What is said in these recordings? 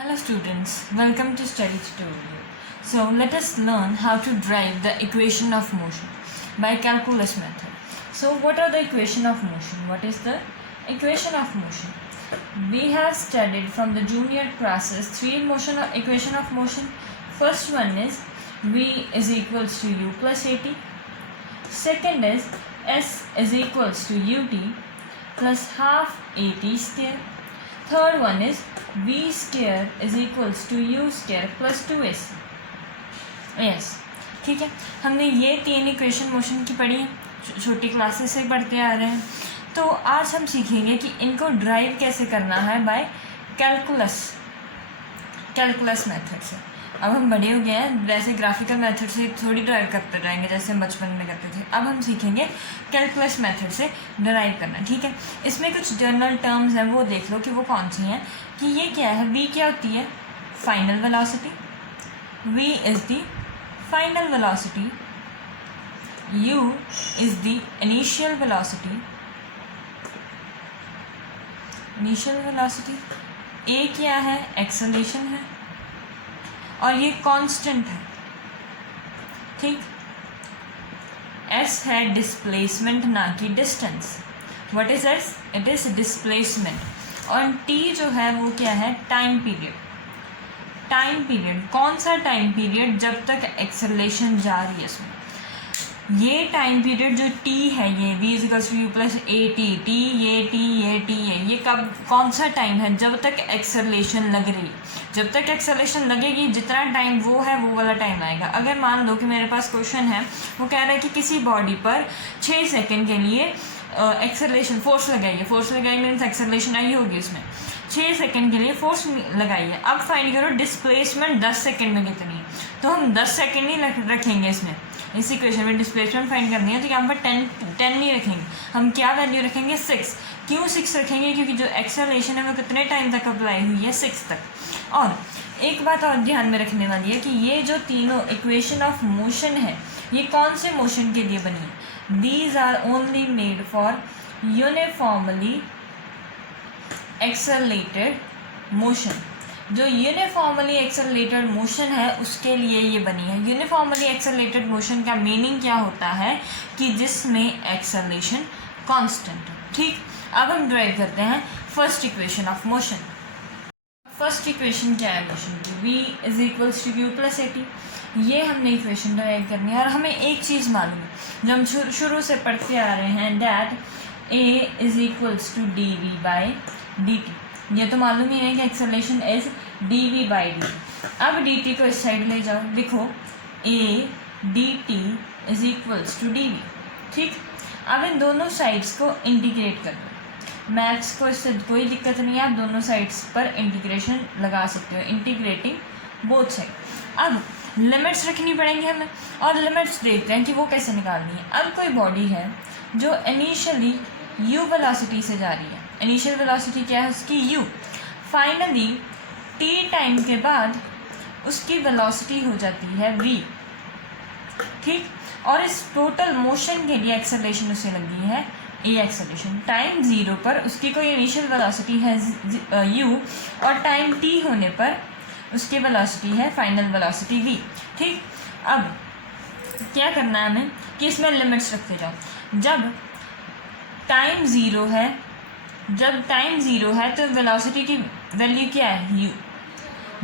Hello students, welcome to study tutorial. So let us learn how to derive the equation of motion by calculus method. So what are the equation of motion? What is the equation of motion? We have studied from the junior classes three equation of motion. First one is V is equals to U plus AT. Second is S is equals to UT plus half AT square. Third one is V square is equals to U square plus 2AC. Yes, ठीक है। हमने ये तीन equation motion की पढ़ी है, छोटी classes से पढ़ते आ रहे हैं। तो आज हम सीखेंगे कि इनको ड्राइव कैसे करना है बाय कैलकुलस मेथड से। अब हम बड़े हो गए हैं, वैसे ग्राफिकल मेथड से थोड़ी ड्राइव करते रहेंगे जैसे हम बचपन में करते थे। अब हम सीखेंगे कैलकुलस मेथड से ड्राइव करना, ठीक है। इसमें कुछ जनरल टर्म्स हैं, वो देख लो कि वो कौन सी हैं। कि ये क्या है, v क्या होती है, final velocity, v is the final velocity, u is the initial velocity, a क्या है, एक्सेलरेशन है, और ये कांस्टेंट है, ठीक। s है डिस्प्लेसमेंट, ना कि distance. What is s? It is displacement. और t जो है वो क्या है, टाइम पीरियड। कौन सा टाइम पीरियड? जब तक एक्सेलरेशन जा रही है इसमें। ये टाइम पीरियड जो t है, ये v equals to u plus a t, ये कब, कौन सा टाइम है? जब तक एक्सेलरेशन लग रही। जब तक एक्सेलरेशन लगेगी जितना टाइम वो है वो वाला टाइम आएगा। अगर मान लो कि मेरे पास क्वेश्चन है, वो कह रहा है कि किसी बॉडी पर 6 सेकेंड के लिए एक्सेलरेशन फोर्स लगाई मीन्स एक्सेलरेशन आई होगी उसमें। 6 सेकेंड के लिए फोर्स लगाई है। अब फाइंड करो डिस्प्लेसमेंट 10 सेकेंड में कितनी है। तो हम 10 सेकेंड ही रखेंगे इसमें, इस इक्वेशन में डिस्प्लेसमेंट फाइंड करनी है। तो यहाँ पर 10 नहीं रखेंगे, हम क्या वैल्यू रखेंगे, 6। क्यों 6 रखेंगे? क्योंकि जो एक्सेलरेशन है वो कितने टाइम तक अप्लाई हुई है, 6 तक। और एक बात और ध्यान में रखने वाली है कि ये जो तीनों इक्वेशन ऑफ मोशन है, ये कौन से मोशन के लिए बनी है? These are only made for uniformly accelerated motion. जो यूनिफॉर्मली एक्सेलरेटेड मोशन है उसके लिए ये बनी है। यूनिफॉर्मली एक्सेलरेटेड मोशन का मीनिंग क्या होता है कि जिसमें एक्सेलरेशन कांस्टेंट है, ठीक। अब हम ड्राइव करते हैं first equation of motion. First equation क्या है मोशन की? v is equals to u plus a t. ये हमने इक्वेशन ड्राइव करनी है। और हमें एक चीज़ मालूम है जो हम शुरू से पढ़ते आ रहे हैं, that a is equals to d v by d t. ये तो मालूम ही है कि acceleration is d v by d t. अब डी टी को इस साइड ले जाओ, लिखो a d t is equals to d v, ठीक। अब इन दोनों साइड्स को इंटीग्रेट कर दो। मैथ्स को इससे कोई दिक्कत नहीं है, आप दोनों साइड्स पर इंटीग्रेशन लगा सकते हो, इंटीग्रेटिंग बोथ साइड। अब लिमिट्स रखनी पड़ेंगी हमें, और लिमिट्स देखते हैं कि वो कैसे निकालनी है। अब कोई बॉडी है जो इनिशियली u वेलोसिटी से जा रही है। इनिशियल वेलोसिटी क्या है उसकी? u। फाइनली t टाइम के बाद उसकी वेलोसिटी हो जाती है v, ठीक। और इस टोटल मोशन के लिए एक्सेलरेशन उसे लगी है a एक्सेलरेशन। टाइम 0 पर उसकी कोई इनिशियल वेलोसिटी है u, और टाइम t होने पर उसकी वेलोसिटी है फाइनल वेलोसिटी v, ठीक। अब क्या करना है हमें कि इसमें लिमिट्स रखते जाओ। जब टाइम 0 है तो वेलोसिटी की वैल्यू क्या है, u।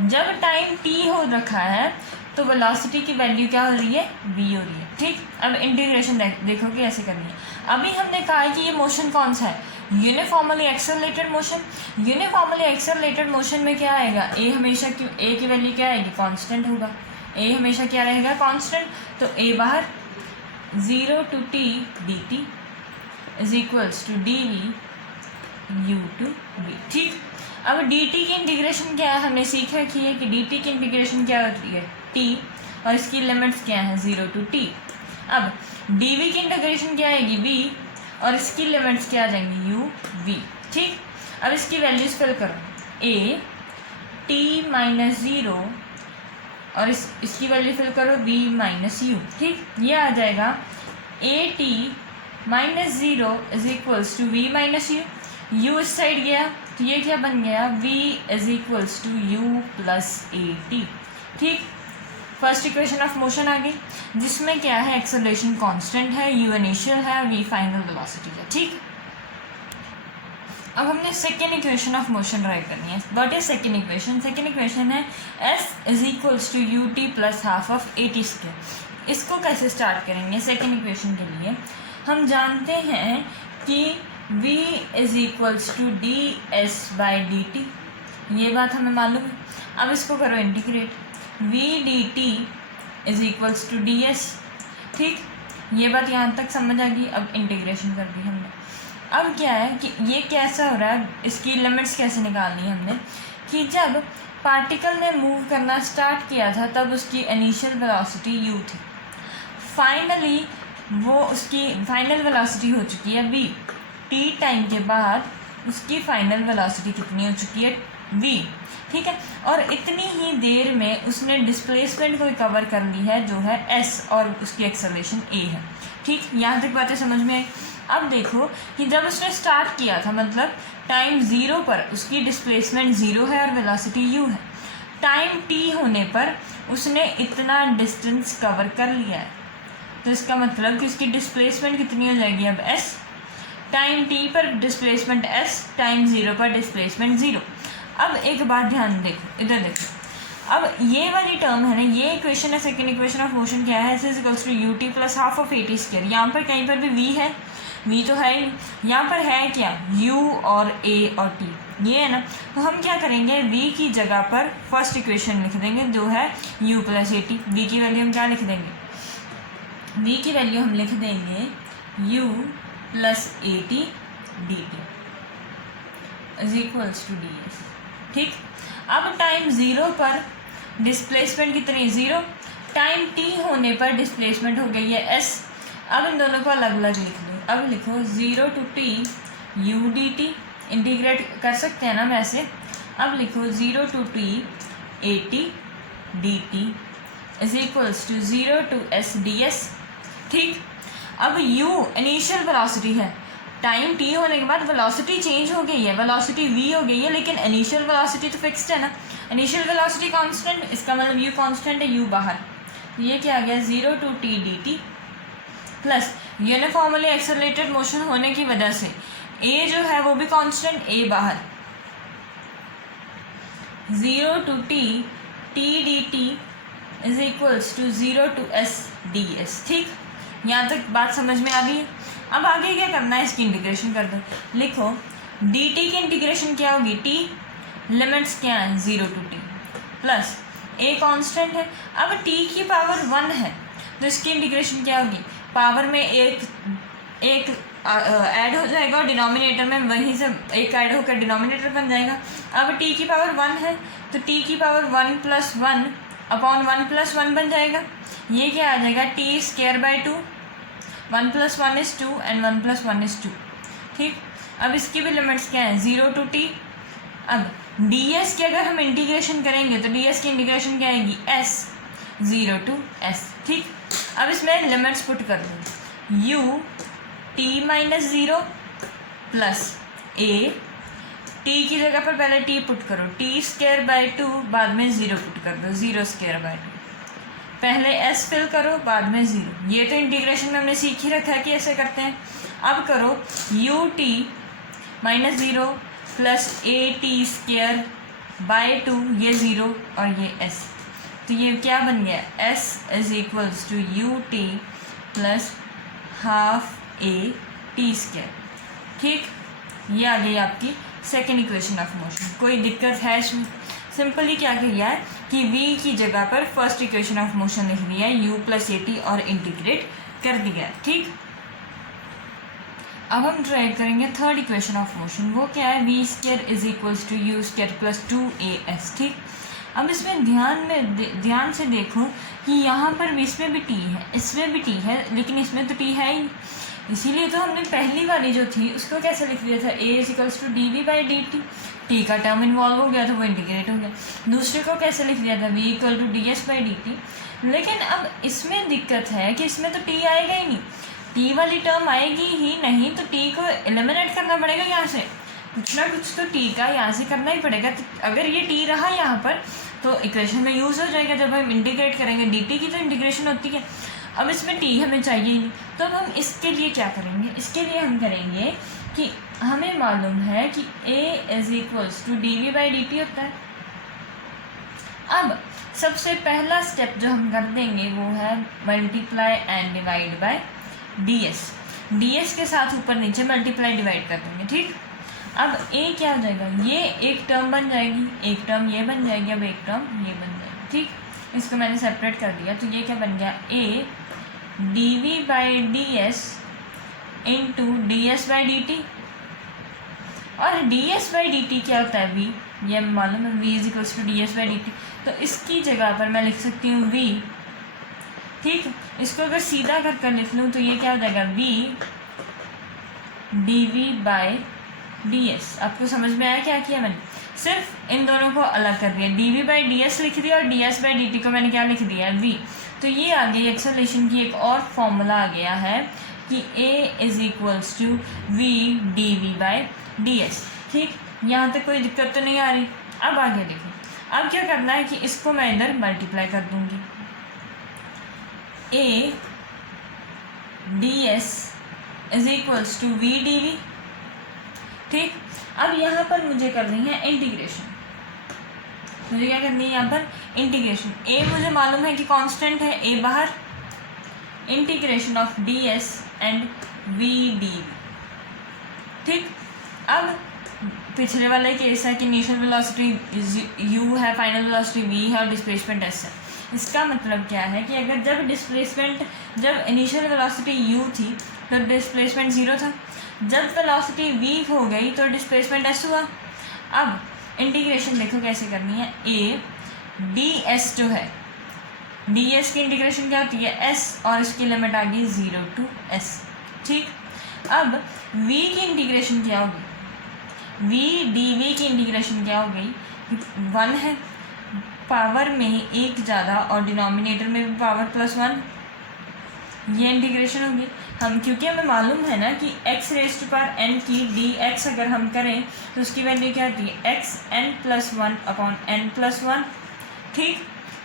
जब टाइम t हो रखा है तो वेलोसिटी की वैल्यू क्या हो रही है, v हो रही है, ठीक। अब इंटीग्रेशन देखो कि ऐसे करनी है। अभी हमने कहा है कि ये मोशन कौन सा है, uniformly accelerated motion. Uniformly accelerated motion में क्या आएगा, a हमेशा की a की वैल्यू क्या आएगी, कांस्टेंट होगा। a हमेशा क्या रहेगा, कांस्टेंट। तो a बाहर 0 to t d t is equals to d v u to v, ठीक। अब डी टी की इंटीग्रेशन क्या है, हमने सीख रखी है कि डी टी की इंटीग्रेशन क्या होती है, t, और इसकी लिमिट्स क्या है, 0 टू t। अब डी वी की इंटीग्रेशन क्या आएगी, v, और इसकी लिमिट्स क्या आ जाएंगी, u v, ठीक। अब इसकी वैल्यूज फिल करो, a t माइनस 0, और इसकी वैल्यू फिल करो v माइनस u, ठीक। ये आ जाएगा a t minus 0 is equals to v minus u। u इस साइड गया तो ये क्या बन गया, v is equals to u plus a t. ठीक, फर्स्ट इक्वेशन ऑफ मोशन आ गई, जिसमें क्या है, एक्सेलरेशन कांस्टेंट है, u इनिशियल है, v फाइनल वेलोसिटी है। ठीक, अब हमने second equation of motion write करनी है। What is second equation? Second equation है s is equals to u t plus half of a t square. इसको कैसे स्टार्ट करेंगे? सेकेंड इक्वेशन के लिए हम जानते हैं कि v is equals to d s by d t, ये बात हमें मालूम है। अब इसको करो integrate, v d t is equals to d s. ठीक, ये बात यहाँ तक समझ आ गई। अब इंटीग्रेशन कर दी हमने। अब क्या है कि ये कैसा हो रहा है, इसकी लिमिट्स कैसे निकालनी है हमने, कि जब पार्टिकल ने मूव करना स्टार्ट किया था तब उसकी इनिशियल वेलोसिटी u थी, फाइनली वो उसकी फाइनल वेलोसिटी हो चुकी है v, t टाइम के बाद उसकी फाइनल वेलोसिटी कितनी हो चुकी है, v। ठीक है, और इतनी ही देर में उसने डिस्प्लेसमेंट को कवर कर ली है जो है s, और उसकी एक्सेलरेशन a है। ठीक, यहाँ तक बातें समझ में आई। अब देखो कि जब उसने स्टार्ट किया था, मतलब टाइम 0 पर उसकी डिस्प्लेसमेंट 0 है और वेलोसिटी u है। टाइम t होने पर उसने इतना डिस्टेंस कवर कर लिया है, तो इसका मतलब कि उसकी डिस्प्लेसमेंट कितनी हो जाएगी अब s। टाइम t पर डिस्प्लेसमेंट s, टाइम 0 पर डिस्प्लेसमेंट 0। अब एक बात ध्यान देखो, इधर देखो, अब ये वाली टर्म है ना, ये इक्वेशन है, सेकेंड इक्वेशन ऑफ मोशन क्या है, s is equals to u t plus half of a t square. यहाँ पर कहीं पर भी v है, v तो है ही, यहाँ पर है क्या, u और a और t, ये है ना। तो हम क्या करेंगे, v की जगह पर फर्स्ट इक्वेशन लिख देंगे जो है u plus a T. v की वैल्यू हम क्या लिख देंगे, v की वैल्यू हम लिख देंगे u plus a t d t is equals to d s. ठीक, अब टाइम 0 पर डिस्प्लेसमेंट कितनी, 0। टाइम t होने पर डिस्प्लेसमेंट हो गई है s। अब इन दोनों को अलग अलग लिख लो। अब लिखो 0 to t u d t, integrate कर सकते हैं ना वैसे। अब लिखो 0 to t a t d t is equals to 0 to s d s. ठीक, अब u इनिशियल वेलोसिटी है, टाइम t होने के बाद वेलोसिटी चेंज हो गई है, वेलोसिटी v हो गई है, लेकिन इनिशियल वेलोसिटी तो फिक्स्ड है ना, इनिशियल वेलोसिटी कांस्टेंट, इसका मतलब u कांस्टेंट है, u बाहर। ये क्या आ गया, 0 to t d t plus uniformly accelerated motion होने की वजह से a जो है वो भी कांस्टेंट, a बाहर, 0 to t d t is equals to 0 to s d s. ठीक, यहाँ तक बात समझ में आ गई है। अब आगे क्या करना है, इसकी इंटीग्रेशन कर दो। लिखो डी टी की इंटीग्रेशन क्या होगी, t लिमिट्स क्या है, 0 to t plus a constant है। अब t की पावर 1 है तो इसकी इंटीग्रेशन क्या होगी, पावर में एक ऐड हो जाएगा और डिनोमिनेटर में वहीं से एक ऐड होकर डिनोमिनेटर बन जाएगा। अब t की पावर 1 है तो t की पावर 1 प्लस 1 अपॉन 1 प्लस 1 बन जाएगा। ये क्या आ जाएगा, t square by 2, 1 plus 1 is 2 and 1 plus 1 is 2। ठीक, अब इसकी भी लिमिट्स क्या है, 0 टू t। अब ds की अगर हम इंटीग्रेशन करेंगे तो ds की इंटीग्रेशन क्या आएगी, s 0 टू s। ठीक, अब इसमें लिमिट्स पुट कर दो, u t minus 0 plus a, t की जगह पर पहले t पुट करो, t स्क्वायर बाई 2, बाद में 0 पुट कर दो, 0 स्क्वायर बाई 2, पहले s फिल करो बाद में 0। ये तो इंटीग्रेशन में हमने सीख ही रखा है कि ऐसे करते हैं। अब करो u t minus 0 plus a t square by 2, ये 0 और ये s, तो ये क्या बन गया, s is equals to u t plus half a t square. ठीक, ये आ गई आपकी सेकेंड इक्वेशन ऑफ मोशन। कोई दिक्कत है इसमें? सिंपली क्या किया है कि v की जगह पर फर्स्ट इक्वेशन ऑफ मोशन लिख दिया है, u प्लस ए टी, और इंटीग्रेट कर दिया है। ठीक, अब हम ट्राई करेंगे थर्ड इक्वेशन ऑफ मोशन। वो क्या है, v square is equals to u square plus 2as। ठीक, अब इसमें ध्यान से देखो कि यहाँ पर भी इसमें भी t है, इसमें भी t है, लेकिन इसमें तो t है ही, इसीलिए तो हमने पहली वाली जो थी उसको कैसे लिख दिया था, a is equals to d v by d t. T का टर्म इन्वॉल्व हो गया तो वो इंटीग्रेट हो गया। दूसरे को कैसे लिख दिया था, v equal to d s by d t. लेकिन अब इसमें दिक्कत है कि इसमें तो t आएगा ही नहीं, t वाली टर्म आएगी ही नहीं, तो t को एलिमिनेट करना पड़ेगा यहाँ से। कुछ ना कुछ तो टी का यहाँ से करना ही पड़ेगा। तो अगर ये टी रहा यहाँ पर तो इक्वेशन में यूज़ हो जाएगा। जब हम इंटीग्रेट करेंगे dt की तो इंटीग्रेशन होती है। अब इसमें टी हमें चाहिए ही नहीं, तो अब हम इसके लिए क्या करेंगे, इसके लिए हम करेंगे कि हमें मालूम है कि a is equals to dv/dt होता है। अब सबसे पहला स्टेप जो हम कर देंगे वो है multiply and divide by ds के साथ ऊपर नीचे मल्टीप्लाई डिवाइड कर देंगे। ठीक, अब a क्या हो जाएगा, ये एक टर्म बन जाएगी, एक टर्म ये बन जाएगी, अब एक टर्म ये बन जाएगी। ठीक, इसको मैंने सेपरेट कर दिया, तो ये क्या बन गया, a dv/ds इंटू ds/dt। और ds/dt क्या होता है, v, ये मालूम है, v is equals to ds/dt। तो इसकी जगह पर मैं लिख सकती हूँ v। ठीक, इसको अगर सीधा कर लिख लूँ तो ये क्या हो जाएगा, v dv/ds। आपको समझ में आया क्या किया मैंने, सिर्फ इन दोनों को अलग कर दिया, dv/ds लिख दिया और ds/dt को मैंने क्या लिख दिया, v। तो ये आ गई एक्सेलरेशन की एक और फॉर्मूला आ गया है कि a is equals to v dv/ds। ठीक, यहाँ तक कोई दिक्कत तो नहीं आ रही। अब आगे देखो, अब क्या करना है कि इसको मैं इधर मल्टीप्लाई कर दूंगी, a ds is equals to v dv। ठीक, अब यहाँ पर मुझे करनी है इंटीग्रेशन, मुझे क्या करनी है यहाँ पर इंटीग्रेशन। a मुझे मालूम है कि कांस्टेंट है, a बाहर, integration of ds and v dv। ठीक, अब पिछले वाला केस है कि इनिशियल वेलोसिटी u है, फाइनल वेलोसिटी v है और डिस्प्लेसमेंट s है। इसका मतलब क्या है कि अगर जब इनिशियल वेलोसिटी u थी तो डिस्प्लेसमेंट 0 था, जब वेलोसिटी v हो गई तो डिस्प्लेसमेंट s हुआ। अब इंटीग्रेशन देखो कैसे करनी है, a ds जो है, ds की इंटीग्रेशन क्या होती है, s, और इसकी लिमिट आ गई 0 to s। ठीक, अब v की इंटीग्रेशन क्या होगी, v dv की इंटीग्रेशन क्या हो गई, 1 है, पावर में एक ज़्यादा और डिनोमिनेटर में भी पावर +1, ये इंटीग्रेशन होगी। हम क्योंकि हमें मालूम है ना कि x⁻n की dx अगर हम करें तो उसकी वैल्यू क्या होती है, xn+1/n+1। ठीक,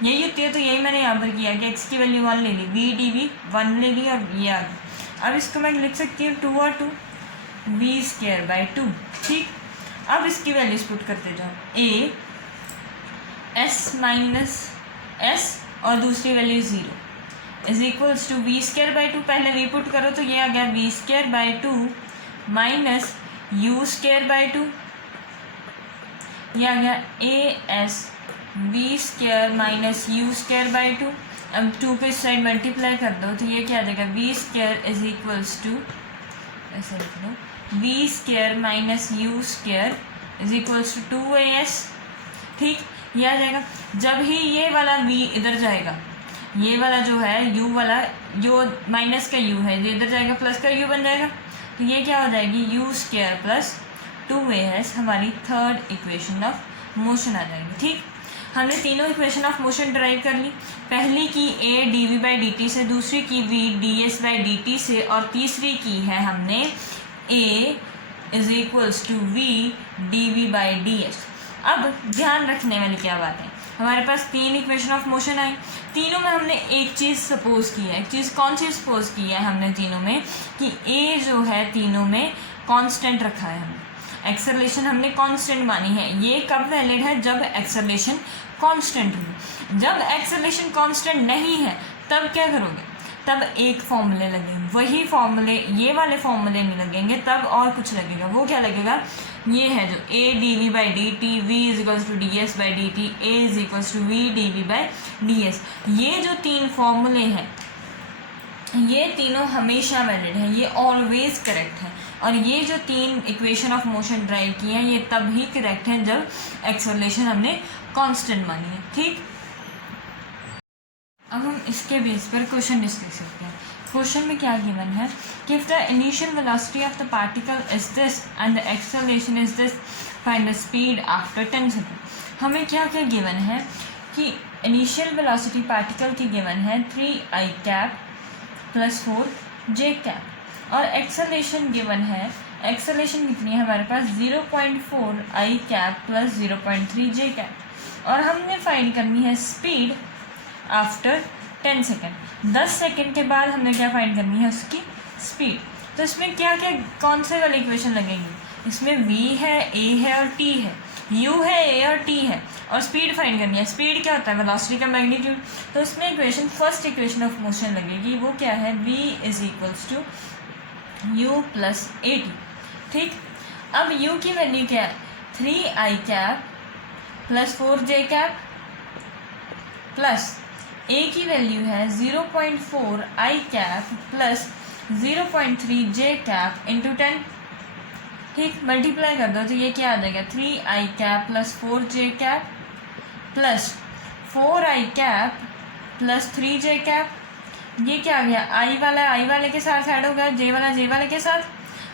यही होती है। तो यही मैंने यहाँ पर किया कि x की वैल्यू 1 ले ली, v dv 1 ले ली और ये आ गई। अब इसको मैं लिख सकती हूँ 2 और 2 v²/2। ठीक, अब इसकी वैल्यूज पुट करते जाओ, a s और दूसरी value 0 is equals to v²/2। पहले v पुट करो तो ये आ गया v²/2 माइनस u²/2, ये आ गया as v² माइनस u²/2। अब 2 को इस साइड मल्टीप्लाई कर दो तो ये क्या आ जाएगा, v² इज इक्वल्स टू, ऐसे लिख लो, v² minus u² is equals to 2as। ठीक, ये आ जाएगा। जब ही ये वाला v इधर जाएगा, ये वाला जो है u वाला, जो माइनस का u है, ये इधर जाएगा, प्लस का u बन जाएगा, तो ये क्या हो जाएगी, u² प्लस 2as हमारी थर्ड इक्वेशन ऑफ मोशन आ जाएगी। ठीक, हमने तीनों इक्वेशन ऑफ मोशन ड्राइव कर ली, पहली की a dv/dt से, दूसरी की v ds/dt से, और तीसरी की है हमने a is equals to v dv/ds। अब ध्यान रखने वाली क्या बात है, हमारे पास 3 इक्वेशन ऑफ मोशन आई, तीनों में हमने एक चीज़ सपोज की है। एक चीज़ कौन सी सपोज की है हमने तीनों में, कि a जो है तीनों में कांस्टेंट रखा है हमने, एक्सेलरेशन हमने कांस्टेंट मानी है। ये कब वैलिड है, जब एक्सेलरेशन कांस्टेंट हो। जब एक्सेलरेशन कांस्टेंट नहीं है तब क्या करोगे, तब एक फॉर्मूले लगेंगे, वही फॉर्मूले, ये वाले फॉर्मूले नहीं लगेंगे, तब और कुछ लगेगा। वो क्या लगेगा, ये है जो a dv/dt, v is equals to ds/dt, a is equals to v dv/ds। ये जो 3 फॉर्मूले हैं ये तीनों हमेशा वैलिड है, ये ऑलवेज करेक्ट है। और ये जो 3 इक्वेशन ऑफ मोशन ड्राइव की हैं ये तब ही करेक्ट हैं जब एक्सेलरेशन हमने कांस्टेंट मानी है। ठीक, अब हम इसके बेस पर क्वेश्चन डिस्कस करते हैं। क्वेश्चन में क्या गिवन है कि if the initial velocity of the particle is this and the acceleration is this, find the speed after 10 second. हमें क्या क्या गिवन है कि इनिशियल वेलोसिटी पार्टिकल की गिवन है 3i कैप + 4j कैप, और एक्सेलरेशन गिवन है एक्सेलेरेशन कितनी है हमारे पास 0.4 i cap plus 0.3 j cap, और हमने फाइंड करनी है स्पीड आफ्टर 10 सेकेंड। 10 सेकेंड के बाद हमने क्या फाइंड करनी है उसकी स्पीड। तो इसमें क्या क्या कौन से वाली इक्वेशन लगेंगी, इसमें v है, a है और t है, u है, a और t है, और स्पीड फाइंड करनी है। स्पीड क्या होता है, वेलोसिटी का मैग्नीट्यूड। तो इसमें equation first equation of motion लगेगी, वो क्या है, v is equals to u plus a t. ठीक, अब u की वैल्यू क्या है 3 i cap plus 4 j cap, plus a की वैल्यू है 0.4 i cap plus 0.3 j cap into 10। ठीक, मल्टीप्लाई कर दो तो ये क्या आ जाएगा 3 i cap plus 4 j cap plus 4 I cap plus 3 J cap. ये क्या आ गया, आई वाला आई वाले के साथ ऐड हो गया, जे वाला जे वाले के साथ,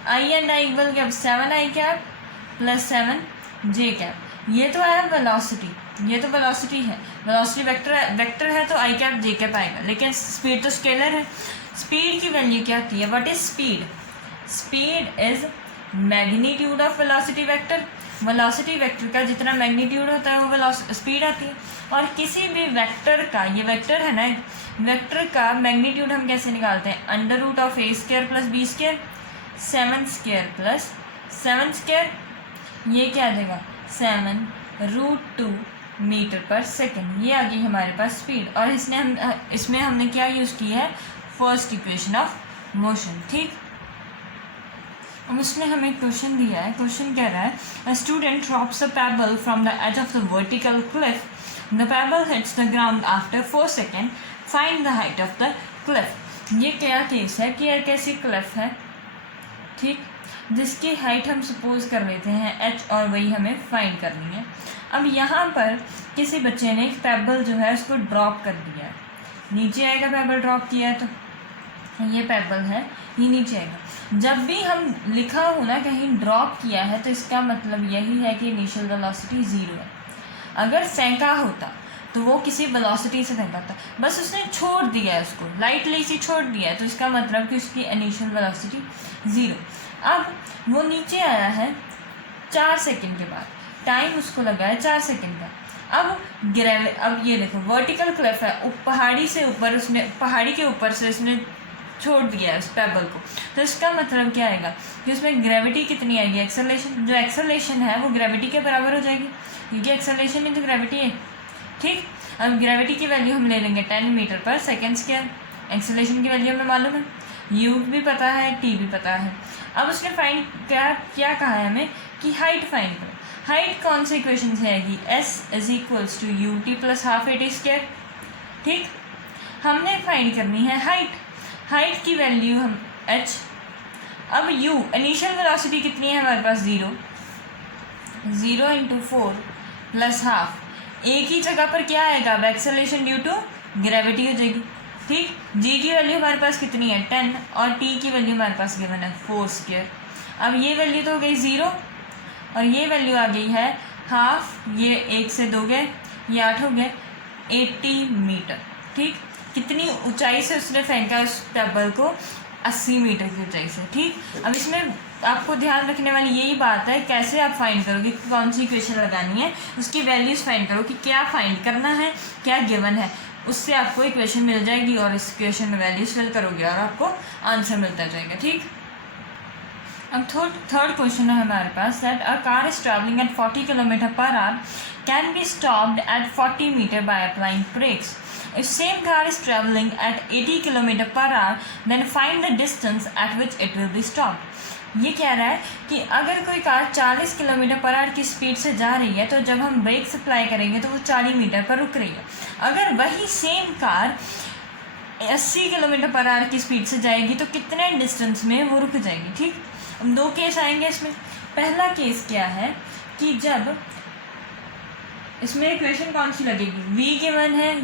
आई एंड आई इक्वल क्या 7 आई कैप प्लस 7 जे कैप। ये तो है वेलोसिटी, ये तो वेलोसिटी है, वेलोसिटी वेक्टर है तो आई कैप जे कैप आएगा, लेकिन स्पीड तो स्केलर है। स्पीड की वैल्यू क्या आती है, what is speed, speed is magnitude of velocity vector. Velocity vector का जितना मैग्नीट्यूड होता है वो स्पीड आती है। और किसी भी वेक्टर का, ये वेक्टर है ना, वेक्टर का मैग्नीट्यूड हम कैसे निकालते हैं, under root of a square plus b square, 7 square plus 7 square, ये क्या आ जाएगा 7√2 मीटर पर सेकेंड। ये आ गई हमारे पास स्पीड, और इसमें हमने क्या यूज़ किया है, फर्स्ट इक्वेशन ऑफ मोशन। ठीक, अब उसने हमें क्वेश्चन दिया है, क्वेश्चन कह रहा है a student drops a pebble from the edge of the vertical cliff, the pebble hits the ground after 4 second, find the height of the cliff. ये क्या केस है कि यार कैसी क्लिफ है, ठीक, जिसकी हाइट हम सपोज कर लेते हैं h, और वही हमें फाइंड करनी है। अब यहाँ पर किसी बच्चे ने एक पेबल जो है उसको ड्रॉप कर दिया है, नीचे आएगा, पेबल ड्रॉप किया है तो ये पेबल है, ये नीचे आएगा। जब भी हम लिखा हो ना कहीं ड्रॉप किया है तो इसका मतलब यही है कि इनिशियल वेलोसिटी 0 है। अगर फेंका होता तो वो किसी वेलोसिटी से फेंका था, बस उसने छोड़ दिया है, उसको लाइटली सी छोड़ दिया है, तो इसका मतलब कि उसकी इनिशियल वेलोसिटी 0। अब वो नीचे आया है 4 सेकंड के बाद, टाइम उसको लगा है 4 सेकंड का। अब ये देखो वर्टिकल क्लिफ है, पहाड़ी से ऊपर, उसने पहाड़ी के ऊपर से उसने छोड़ दिया है उस पेबल को, तो इसका मतलब क्या आएगा कि उसमें ग्रेविटी कितनी आएगी, एक्सेलरेशन। जो एक्सेलरेशन है वो ग्रेविटी के बराबर हो जाएगी, क्योंकि एक्सेलरेशन ही तो ग्रेविटी है। ठीक, अब ग्रेविटी की वैल्यू हम ले लेंगे 10 मीटर पर सेकेंड स्क्वायर। एक्सेलरेशन की वैल्यू हमें मालूम है, यू भी पता है, टी भी पता है। अब उसने फाइंड क्या कहा है हमें कि हाइट फाइंड करो। हाइट कौन सी इक्वेशन से आएगी, s is equals to u t plus half a t square. ठीक, हमने फाइंड करनी है हाइट, हाइट की वैल्यू हम h। अब u इनिशियल वेलोसिटी कितनी है हमारे पास 0 × 4 प्लस हाफ, एक ही जगह पर क्या आएगा, अब एक्सेलरेशन ड्यू टू ग्रेविटी हो जाएगी। ठीक, g की वैल्यू हमारे पास कितनी है 10, और t की वैल्यू हमारे पास गिवन है 4 स्क्वायर। अब ये वैल्यू तो हो गई 0, और ये वैल्यू आ गई है हाफ, ये 1 से 2 गए, ये 8 हो गए, 80 मीटर। ठीक, कितनी ऊंचाई से उसने फेंका उस पेबल को, 80 मीटर की ऊंचाई से। ठीक, अब इसमें आपको ध्यान रखने वाली यही बात है, कैसे आप फाइंड करोगे, कौन सी इक्वेशन लगानी है, उसकी वैल्यूज़ फाइंड करो कि क्या फाइंड करना है, क्या गिवन है, उससे आपको इक्वेशन मिल जाएगी, और इस इक्वेशन में वैल्यूज फिल करोगे और आपको आंसर मिलता जाएगा। ठीक, अब थर्ड क्वेश्चन है हमारे पास, that a car is travelling at 40 kilometre per hour can be stopped at 40 metre by applying brakes. If same car is traveling at 80 km per hour, then find the distance at which it will be stopped. ये कह रहा है कि अगर कोई car 40 kilometre per our की speed से जा रही है तो जब हम ब्रेक अप्लाई करेंगे तो वो 40 मीटर पर रुक रही है। अगर वही same car 80 kilometre per our की स्पीड से जाएगी तो कितने डिस्टेंस में वो रुक जाएगी। ठीक, अब 2 केस आएंगे इसमें। पहला केस क्या है कि जब इसमें इक्वेशन कौन सी लगेगी, v गिवन है,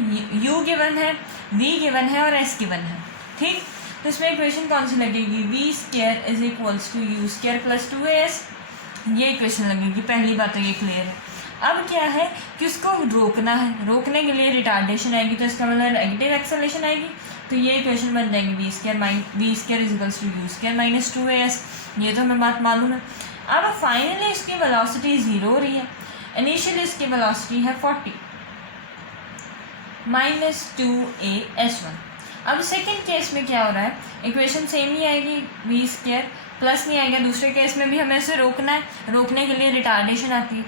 u गिवन है, v गिवन है और s गिवन है। ठीक, तो इसमें इक्वेशन कौन सी लगेगी, v स्क्वायर is equals to u square plus 2as, ये इक्वेशन लगेगी। पहली बात तो ये क्लियर है। अब क्या है कि उसको रोकना है, रोकने के लिए रिटार्डेशन आएगी, तो इसका मतलब नेगेटिव एक्सेलरेशन आएगी। तो ये इक्वेशन बन जाएगी v square is equals to u square minus 2as। ये तो हमें बात मालूम है। अब फाइनली इसकी वेलोसिटी 0 हो रही है, इनिशियली इसकी वेलोसिटी है 40 माइनस 2as1। अब सेकेंड केस में क्या हो रहा है, इक्वेशन सेम ही आएगी, वी स्क्वायर प्लस नहीं आएगा। दूसरे केस में भी हमें इसे रोकना है, रोकने के लिए रिटार्डेशन आती है।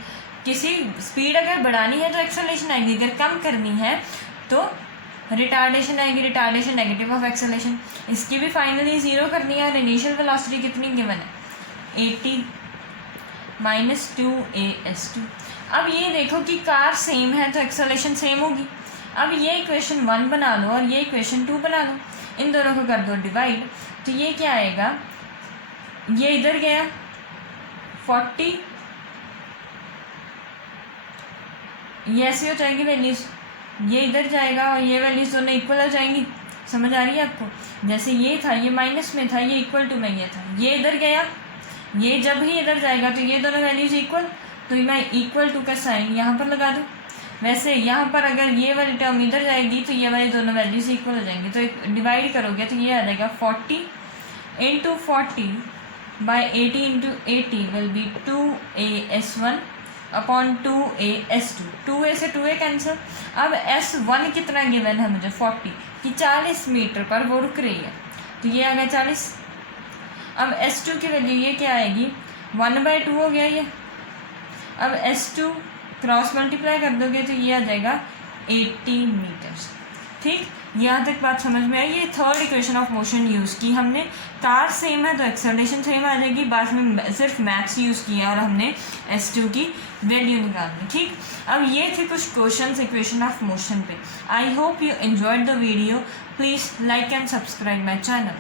किसी स्पीड अगर बढ़ानी है तो एक्सेलरेशन आएगी, अगर कम करनी है तो रिटार्डेशन आएगी, रिटार्डेशन नेगेटिव ऑफ एक्सेलरेशन। इसकी भी फाइनली 0 करनी है और इनिशियल वेलोसिटी कितनी गिवन है 80 माइनस 2as2। अब ये देखो कि कार सेम है तो एक्सेलरेशन सेम होगी। अब ये इक्वेशन 1 बना लो और ये इक्वेशन 2 बना लो, इन दोनों को कर दो डिवाइड, तो ये क्या आएगा, ये इधर गया 40, ये ऐसे हो जाएगी वैल्यूज़, ये इधर जाएगा और ये वैल्यूज़ दोनों इक्वल हो जाएंगी। समझ आ रही है आपको, जैसे ये था ये माइनस में था, ये इक्वल टू में ये था, ये इधर गया, ये जब ही इधर जाएगा तो ये दोनों वैल्यूज़ इक्वल, तो मैं इक्वल टू का साइन यहाँ पर लगा दूँ। वैसे यहाँ पर अगर ये वाली टर्म इधर जाएगी तो ये वाली दोनों वैल्यूज़ इक्वल हो जाएंगी। तो डिवाइड करोगे तो ये आ जाएगा 40 into 40 by 80 into 80 will be 2as1 upon 2as2। 2a से 2a कैंसिल। अब s1 कितना गिवन है मुझे 40 कि 40 मीटर पर वो रुक रही है, तो ये आ गया 40। अब s2 की वैल्यू ये क्या आएगी 1/2 हो गया ये। अब s2 क्रॉस मल्टीप्लाई कर दोगे तो ये आ जाएगा 80 मीटर्स। ठीक, यहाँ तक बात समझ में आई। ये third equation of motion use की हमने। कार सेम है तो एक्सेलरेशन सेम आ जाएगी, बाद में सिर्फ मैथ्स यूज़ किया और हमने s2 की वैल्यू निकालनी। ठीक, अब ये थे कुछ क्वेश्चंस इक्वेशन ऑफ मोशन पे। I hope you enjoyed the video. Please like and subscribe my channel.